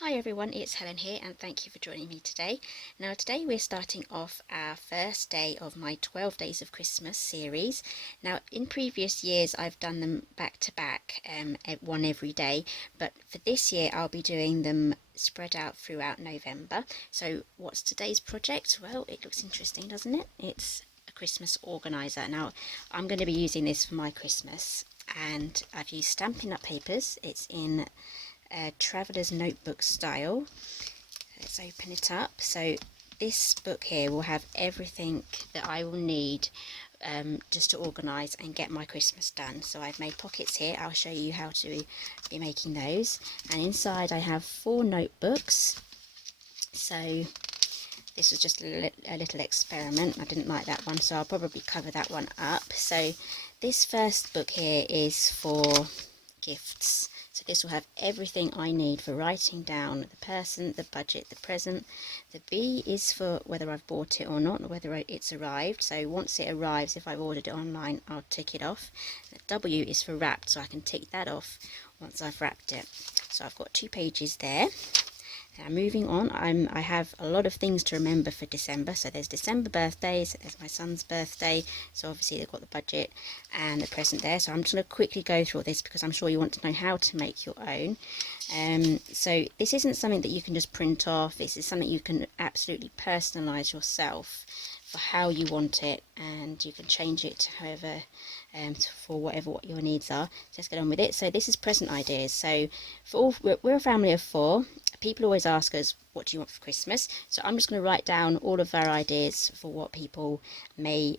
Hi everyone, it's Helen here and thank you for joining me today. Now today we're starting off our first day of my 12 Days of Christmas series. Now in previous years I've done them back to back, one every day, but for this year I'll be doing them spread out throughout November. So what's today's project? Well, it looks interesting, doesn't it? It's a Christmas organiser. Now I'm going to be using this for my Christmas and I've used Stampin' Up papers. It's in traveller's notebook style. Let's open it up. So this book here will have everything that I will need just to organise and get my Christmas done. So I've made pockets here. I'll show you how to be making those. And inside I have 4 notebooks. So this was just a little experiment. I didn't like that one, so I'll probably cover that one up. So this first book here is for gifts. So this will have everything I need for writing down the person, the budget, the present. The B is for whether I've bought it or not, or whether it's arrived. So once it arrives, if I've ordered it online, I'll tick it off. The W is for wrapped, so I can tick that off once I've wrapped it. So I've got 2 pages there. Now moving on, I have a lot of things to remember for December. So there's December birthdays, there's my son's birthday, so obviously they've got the budget and the present there. So I'm just going to quickly go through all this because I'm sure you want to know how to make your own. So this isn't something that you can just print off. This is something you can absolutely personalise yourself for how you want it, and you can change it however for whatever what your needs are. So let's get on with it. So this is present ideas. So we're a family of 4. People always ask us, what do you want for Christmas? So I'm just going to write down all of our ideas for what people may,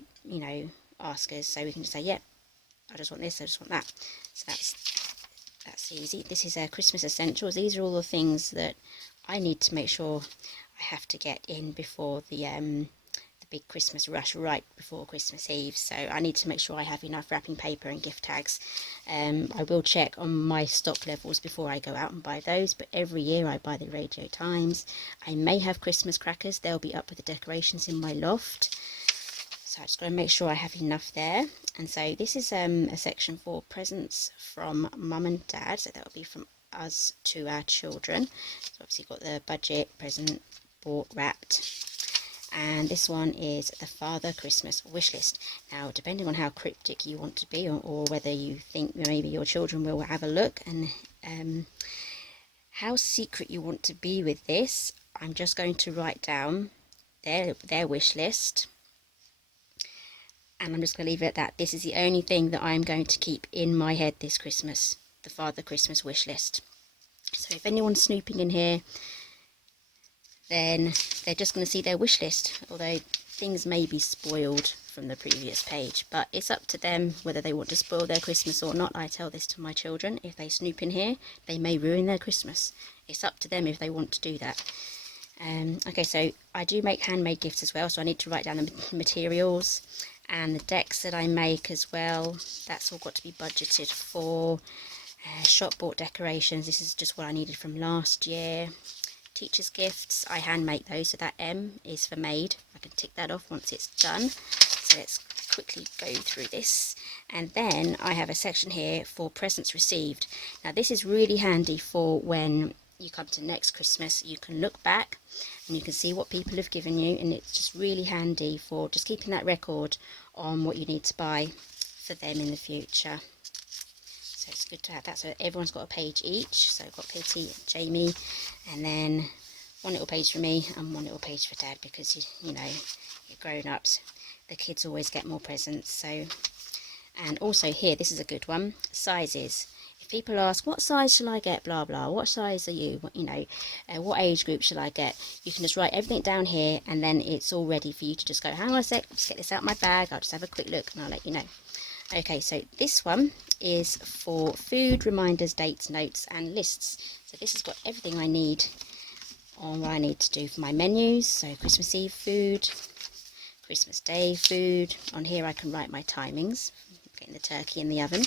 ask us. So we can just say, yep, I just want this, I just want that. So that's easy. This is Christmas essentials. These are all the things that I need to make sure I have to get in before the big Christmas rush right before Christmas Eve. So I need to make sure I have enough wrapping paper and gift tags. I will check on my stock levels before I go out and buy those, but every year I buy the Radio Times. I may have Christmas crackers. They'll be up with the decorations in my loft. So I just got to make sure I have enough there. And so this is a section for presents from Mum and Dad. So that will be from us to our children. So obviously got the budget, present, bought, wrapped. And this one is the Father Christmas wish list. Now, depending on how cryptic you want to be, or whether you think maybe your children will have a look, and how secret you want to be with this, I'm just going to write down their wish list. And I'm just going to leave it at that. This is the only thing that I'm going to keep in my head this Christmas, the Father Christmas wish list. So if anyone's snooping in here, then they're just going to see their wish list, although things may be spoiled from the previous page, but it's up to them whether they want to spoil their Christmas or not. I tell this to my children: if they snoop in here, they may ruin their Christmas. It's up to them if they want to do that. Okay, so I do make handmade gifts as well, so I need to write down the materials and the decks that I make as well. That's all got to be budgeted for. Shop bought decorations, this is just what I needed from last year. Teacher's gifts, I hand make those, so that M is for made. I can tick that off once it's done. So let's quickly go through this. And then I have a section here for presents received. Now this is really handy for when you come to next Christmas. You can look back and you can see what people have given you, and it's just really handy for just keeping that record on what you need to buy for them in the future. So it's good to have that. So everyone's got a page each. So I've got Katie and Jamie, and then one little page for me and one little page for Dad, because you know, you're grown-ups, the kids always get more presents. So, and also here, this is a good one, sizes. If people ask, what size shall I get, blah blah, what size are you, what age group shall I get, you can just write everything down here, and then it's all ready for you to just go, hang on a sec, just get this out of my bag, I'll just have a quick look and I'll let you know. Okay, so this one is for food, reminders, dates, notes and lists. So this has got everything I need on what I need to do for my menus. So Christmas Eve food, Christmas Day food. On here I can write my timings, getting the turkey in the oven.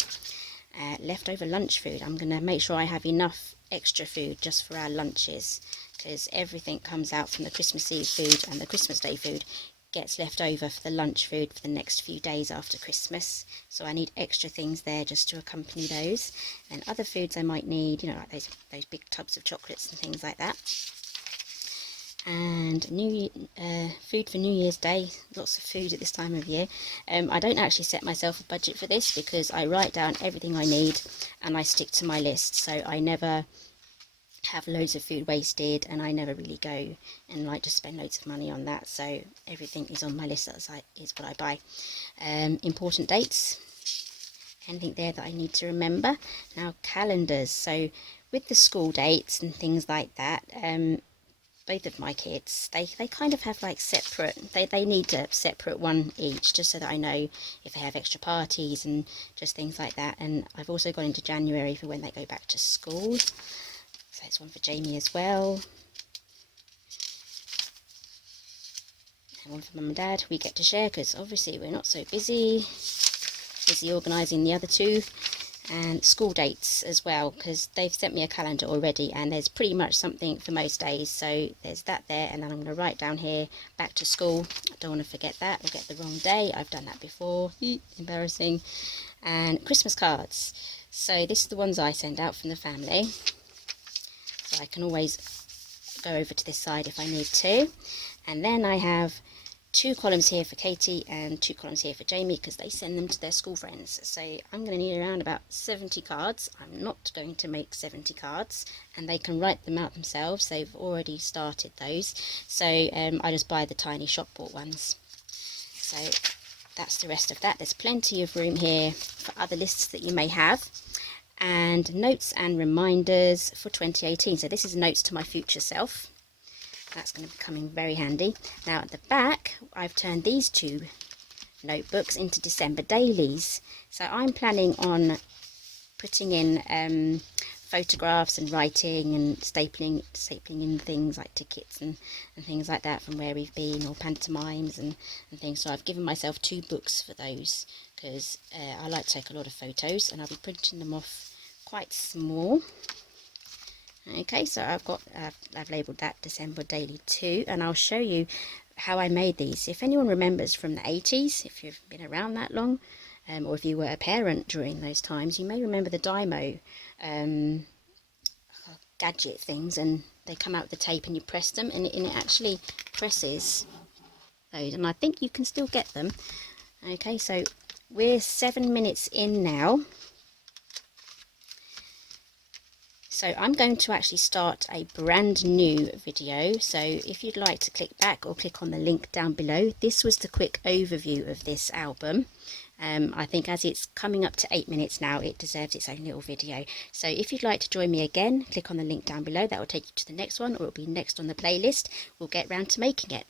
Leftover lunch food. I'm going to make sure I have enough extra food just for our lunches, because everything comes out from the Christmas Eve food and the Christmas Day food gets left over for the lunch food for the next few days after Christmas. So I need extra things there just to accompany those. And other foods I might need, you know, like those big tubs of chocolates and things like that. And food for New Year's Day, lots of food at this time of year. I don't actually set myself a budget for this because I write down everything I need and I stick to my list, so I never have loads of food wasted, and I never really go and like to spend loads of money on that. So everything is on my list, is what I buy. Important dates, anything there that I need to remember. Now calendars, so with the school dates and things like that, both of my kids, they kind of have like separate, they need a separate one each, just so that I know if they have extra parties and just things like that. And I've also gone into January for when they go back to school, so it's one for Jamie as well, and one for Mum and Dad. We get to share because obviously we're not so busy organising the other two. And school dates as well, because they've sent me a calendar already and there's pretty much something for most days, so there's that there. And then I'm going to write down here back to school. I don't want to forget that or get the wrong day. I've done that before. Embarrassing. And Christmas cards, so this is the ones I send out from the family, so I can always go over to this side if I need to. And then I have 2 columns here for Katie and 2 columns here for Jamie, because they send them to their school friends. So I'm going to need around about 70 cards. I'm not going to make 70 cards, and they can write them out themselves. They've already started those. So I just buy the tiny shop bought ones. So that's the rest of that. There's plenty of room here for other lists that you may have. And notes and reminders for 2018. So this is notes to my future self. That's going to be coming very handy. Now at the back, I've turned these 2 notebooks into December dailies. So I'm planning on putting in photographs and writing and stapling in things like tickets and things like that from where we've been, or pantomimes and things. So I've given myself 2 books for those, because I like to take a lot of photos, and I'll be printing them off quite small. Okay, so I've labelled that December Daily 2, and I'll show you how I made these. If anyone remembers from the 80s, if you've been around that long, or if you were a parent during those times, you may remember the Dymo gadget things, and they come out with the tape and you press them, and it actually presses those, and I think you can still get them. Okay, so we're 7 minutes in now. So I'm going to actually start a brand new video, so if you'd like to click back or click on the link down below. This was the quick overview of this album. I think as it's coming up to 8 minutes now, it deserves its own little video. So if you'd like to join me again, click on the link down below. That will take you to the next one, or it'll be next on the playlist. We'll get round to making it.